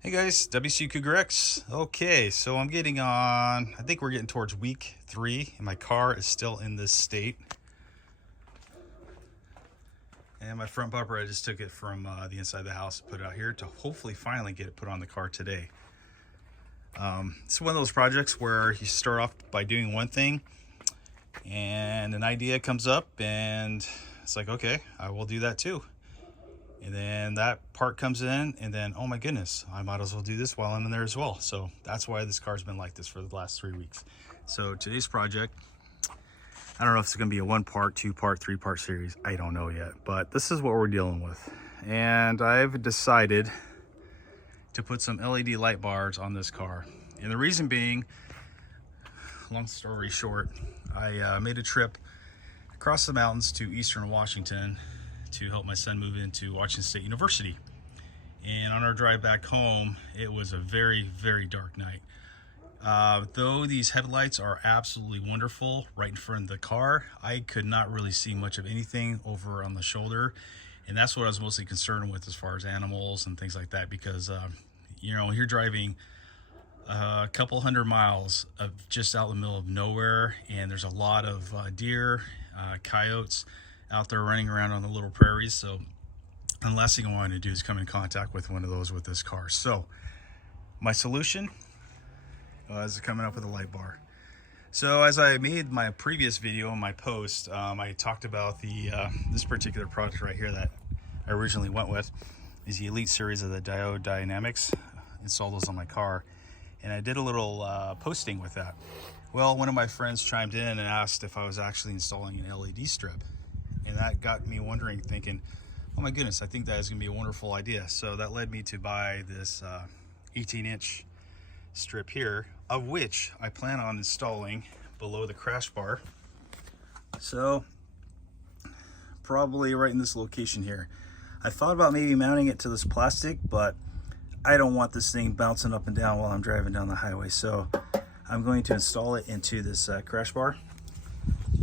Hey guys, WRX. Okay, so I'm getting on, I think we're getting towards week 3, and my car is still in this state. And my front bumper, I just took it from the inside of the house, put it out here to hopefully finally get it put on the car today. It's one of those projects where you start off by doing one thing, and an idea comes up, and it's like, okay, I will do that too. And then that part comes in, and then, oh my goodness, I might as well do this while I'm in there as well. So that's why this car's been like this for the last 3 weeks. So today's project, I don't know if it's gonna be a 1-part, 2-part, 3-part series. I don't know yet, but this is what we're dealing with. And I've decided to put some LED light bars on this car. And the reason being, long story short, I made a trip across the mountains to Eastern Washington to help my son move into Washington State University. And on our drive back home, it was a very, very dark night. Though these headlights are absolutely wonderful right in front of the car, I could not really see much of anything over on the shoulder. And that's what I was mostly concerned with as far as animals and things like that, because you know, you're driving a couple hundred miles of just out in the middle of nowhere, and there's a lot of deer, coyotes out there running around on the little prairies. So the last thing I wanted to do is come in contact with one of those with this car. So my solution is coming up with a light bar. So as I made my previous video in my post, I talked about the this particular product right here that I originally went with is the Elite series of the Diode Dynamics. Installed those on my car, and I did a little posting with that. Well, one of my friends chimed in and asked if I was actually installing an LED strip. And that got me wondering, thinking, oh my goodness, I think that is going to be a wonderful idea. So that led me to buy this 18-inch strip here, of which I plan on installing below the crash bar. So probably right in this location here. I thought about maybe mounting it to this plastic, but I don't want this thing bouncing up and down while I'm driving down the highway. So I'm going to install it into this crash bar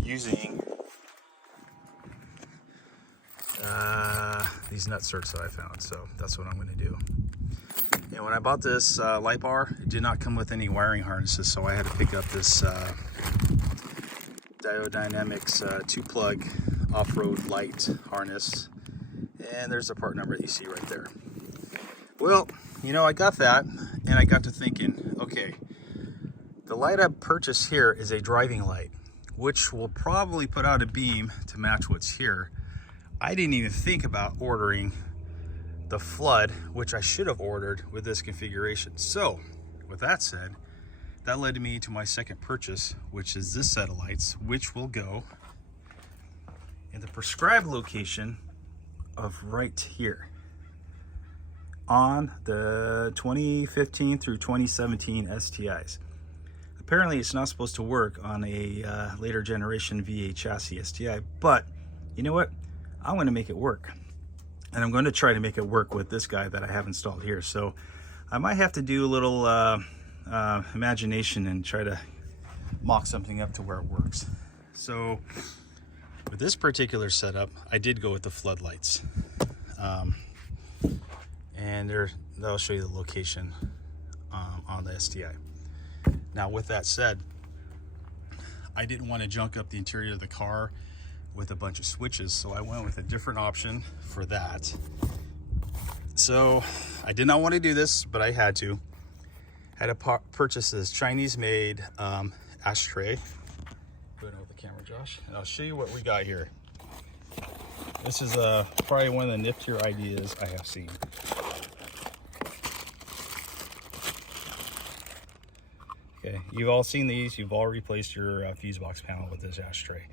using these nut certs that I found. So that's what I'm going to do. And when I bought this light bar, it did not come with any wiring harnesses, so I had to pick up this Diode Dynamics 2-plug off-road light harness. And there's the part number that you see right there. Well, you know, I got that, and I got to thinking, okay, the light I purchased here is a driving light, which will probably put out a beam to match what's here. I didn't even think about ordering the flood, which I should have ordered with this configuration. So with that said, that led me to my second purchase, which is this set of lights, which will go in the prescribed location of right here on the 2015 through 2017 STIs. Apparently it's not supposed to work on a later generation V8 chassis STI, but you know what? I'm going to make it work, and I'm going to try to make it work with this guy that I have installed here. So I might have to do a little imagination and try to mock something up to where it works. So with this particular setup, I did go with the floodlights, and that'll show you the location on the STI. Now with that said, I didn't want to junk up the interior of the car with a bunch of switches, so I went with a different option for that. So I did not want to do this, but I had to. I had to purchase this Chinese-made ashtray. Go ahead with the camera, Josh, and I'll show you what we got here. This is probably one of the niftier ideas I have seen. Okay, you've all seen these. You've all replaced your fuse box panel with this ashtray.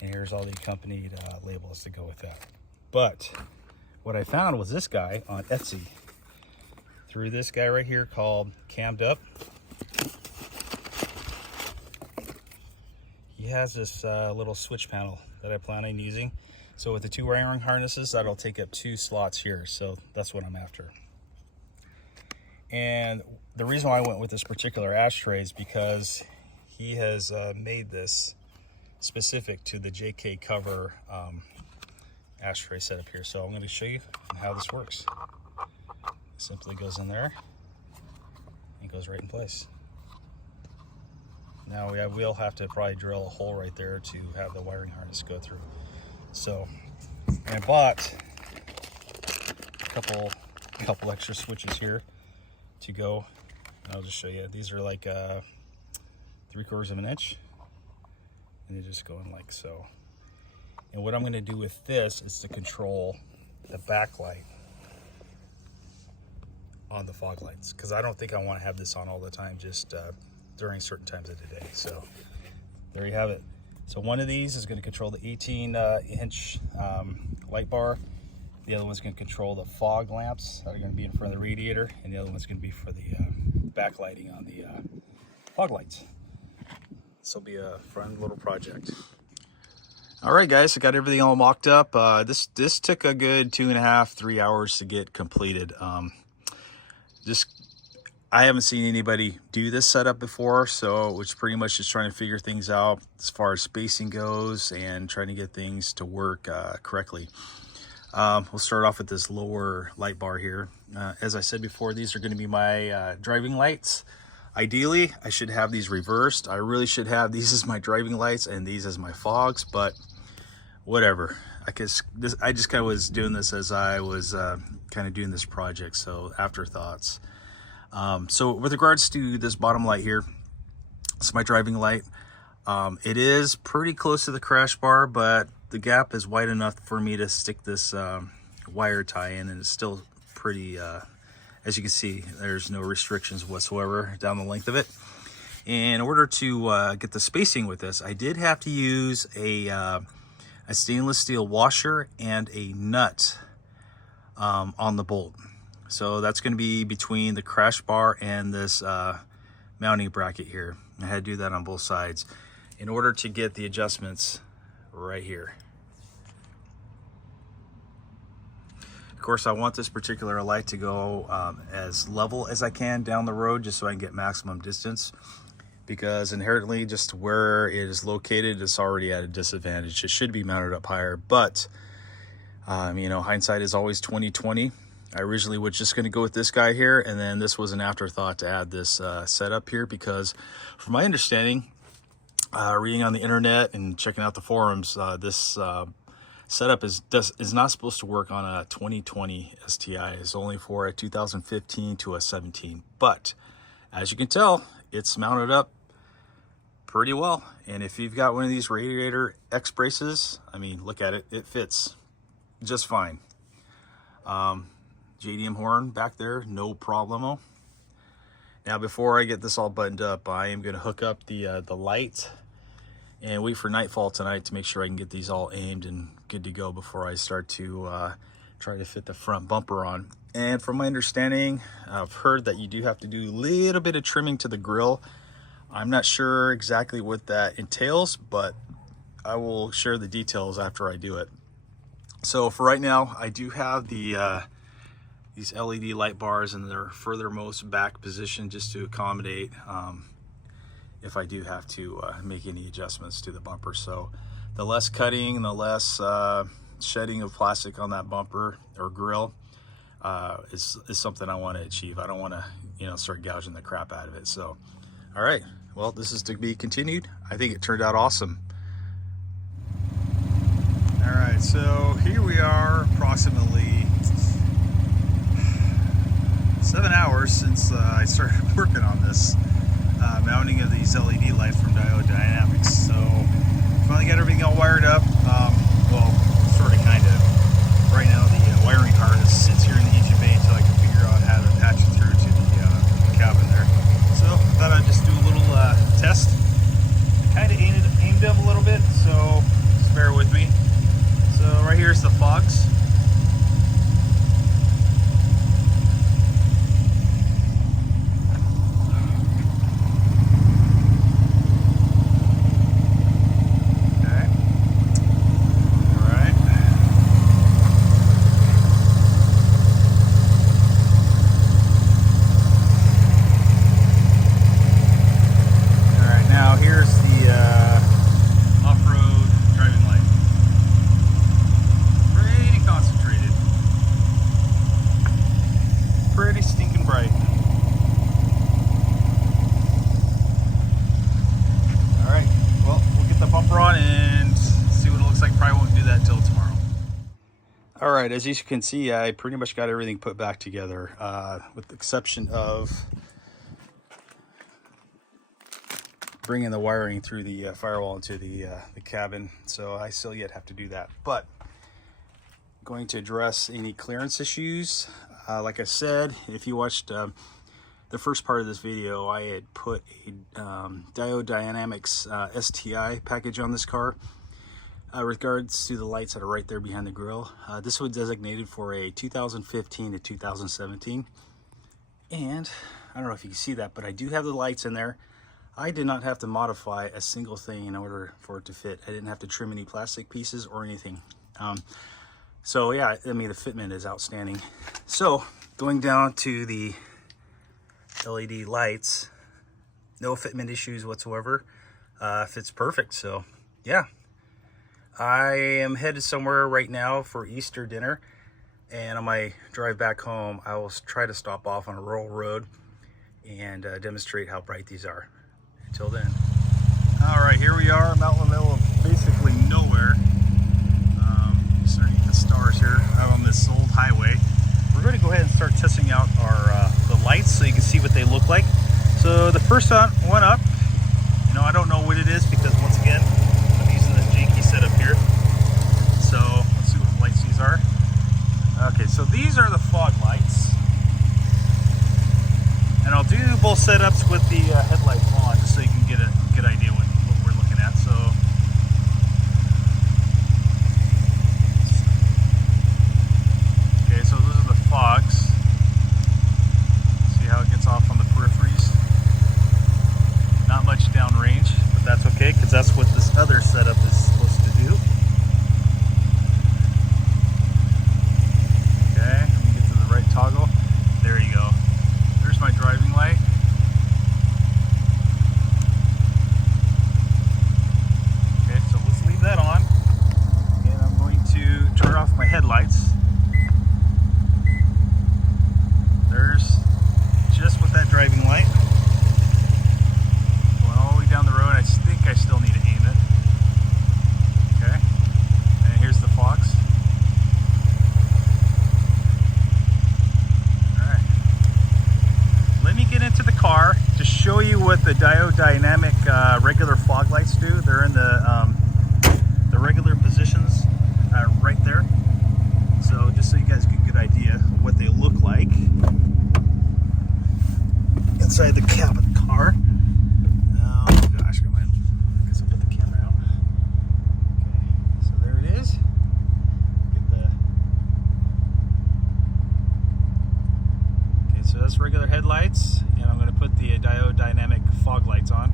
And here's all the accompanied labels to go with that. But what I found was this guy on Etsy. Through this guy right here called Cammed Up. He has this little switch panel that I plan on using. So with the 2 wiring harnesses, that'll take up 2 slots here. So that's what I'm after. And the reason why I went with this particular ashtray is because he has made this specific to the JK cover ashtray setup here. So I'm going to show you how this works. Simply goes in there, It goes right in place. Now we'll have to probably drill a hole right there to have the wiring harness go through. So I bought a couple extra switches here to go. I'll just show you. These are like 3/4 of an inch, and they just go in like so. And what I'm going to do with this is to control the backlight on the fog lights, because I don't think I want to have this on all the time, just during certain times of the day. So there you have it. So one of these is going to control the 18-inch light bar. The other one's going to control the fog lamps that are going to be in front of the radiator, and the other one's going to be for the backlighting on the fog lights. This will be a fun little project. All right, guys, I got everything all mocked up. This took a good 2.5-3 hours to get completed. I haven't seen anybody do this setup before, so it's pretty much just trying to figure things out as far as spacing goes and trying to get things to work correctly. We'll start off with this lower light bar here. As I said before, these are going to be my driving lights. Ideally, I should have these reversed. I really should have these as my driving lights and these as my fogs, but whatever. I just kind of was doing this as I was kind of doing this project, so afterthoughts. So with regards to this bottom light here, it's my driving light. It is pretty close to the crash bar, but the gap is wide enough for me to stick this wire tie in, and it's still pretty, as you can see, there's no restrictions whatsoever down the length of it. In order to get the spacing with this, I did have to use a stainless steel washer and a nut on the bolt. So that's going to be between the crash bar and this mounting bracket here. I had to do that on both sides in order to get the adjustments right here. Of course, I want this particular light to go as level as I can down the road, just so I can get maximum distance, because inherently just where it is located, it's already at a disadvantage. It should be mounted up higher, but you know, hindsight is always 20/20. I originally was just going to go with this guy here, and then this was an afterthought to add this setup here, because from my understanding, reading on the internet and checking out the forums, this setup is not supposed to work on a 2020 STI. It's only for a 2015 to a 17. But as you can tell, it's mounted up pretty well. And if you've got one of these radiator X braces, I mean, look at it, it fits just fine. JDM horn back there, no problemo. Now, before I get this all buttoned up, I am going to hook up the light and wait for nightfall tonight to make sure I can get these all aimed and good to go before I start to try to fit the front bumper on. And from my understanding, I've heard that you do have to do a little bit of trimming to the grill. I'm not sure exactly what that entails, but I will share the details after I do it. So for right now, I do have the these LED light bars in their furthermost back position, just to accommodate if I do have to make any adjustments to the bumper. So the less cutting, the less shedding of plastic on that bumper or grill is something I want to achieve. I don't want to, you know, start gouging the crap out of it. So, all right, well, this is to be continued. I think it turned out awesome. All right, so here we are, approximately 7 hours since I started working on this mounting of these LED lights from Diode Dynamics. So finally got everything all wired up. Well, sort of, kind of. Right now the wiring harness sits here in the engine bay until I can figure out how to patch it through to the cabin there. So I thought I'd just do a little test. Kind of aimed up a little bit, so just bear with me. So right here's the fogs. right, as you can see, I pretty much got everything put back together, with the exception of bringing the wiring through the firewall into the cabin. So I still yet have to do that, but I'm going to address any clearance issues. Like I said, if you watched the first part of this video, I had put a Diode Dynamics STI package on this car. Regards to the lights that are right there behind the grill. This was designated for a 2015 to 2017. And I don't know if you can see that, but I do have the lights in there. I did not have to modify a single thing in order for it to fit. I didn't have to trim any plastic pieces or anything. So yeah, I mean, the fitment is outstanding. So going down to the LED lights, no fitment issues whatsoever. Fits perfect. So yeah. I am headed somewhere right now for Easter dinner, and on my drive back home, I will try to stop off on a rural road and demonstrate how bright these are. Until then. All right, here we are. I'm out in the middle of basically nowhere. Just underneath the stars here, out on this old highway. We're going to go ahead and start testing out our the lights so you can see what they look like. So the first one up, you know, I don't know what it is because once again, setup here. So let's see what lights these are. Okay, so these are the fog lights, and I'll do both setups with the headlights on just so you can get a good idea what we're looking at. So okay, so those are the fogs. See how it gets off on the peripheries. Not much downrange, but that's okay because that's what this other setup is supposed to do. Okay, let me get to the right toggle. There you go. There's my driving light. Okay, so let's leave that on. And I'm going to turn off my headlights. There's just with that driving light. Down the road, I think I still need to aim it. Okay, and here's the fogs. Alright, let me get into the car to show you what the Diode Dynamic regular fog lights do. They're in the regular positions right there. So just so you guys get a good idea of what they look like inside the cab of the car. Gosh, I guess I'll put the camera out. Okay, so there it is. Get the. Okay, so that's regular headlights, and I'm going to put the Diode Dynamic fog lights on.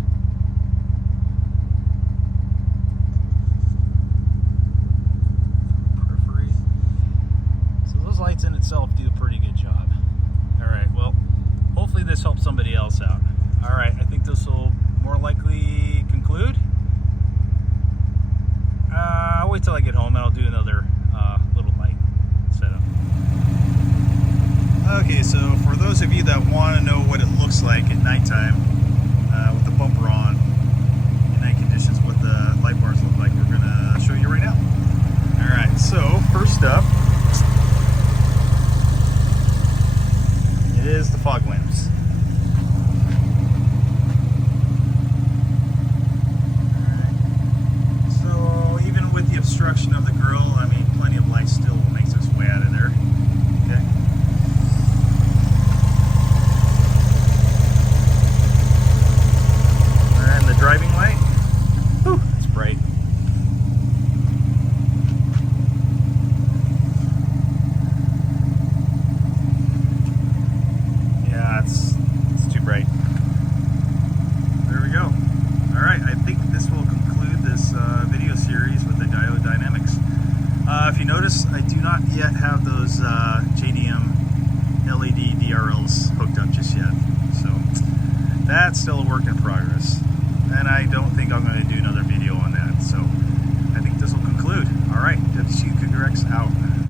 Periphery. So those lights in itself do a pretty good job. All right, well, hopefully this helps somebody else out. All right, I think this will more likely conclude. I'll wait till I get home and I'll do another little light setup. Okay, so for those of you that want to know what it looks like at nighttime with the bumper on in night conditions, what the light bars look like, we're gonna show you right now. All right, so first up, it is the fog lamps. Obstruction of the grill, I mean, plenty of light still makes its way out of there. Okay. And the driving light. Whew, it's bright. Yeah, it's too bright. There we go. All right, I think this will conclude this video series with the Diode Dynamics. If you notice, I do not yet have those JDM LED DRLs hooked up just yet. So that's still a work in progress. And I don't think I'm going to do another video on that. So I think this will conclude. All right, WRX out.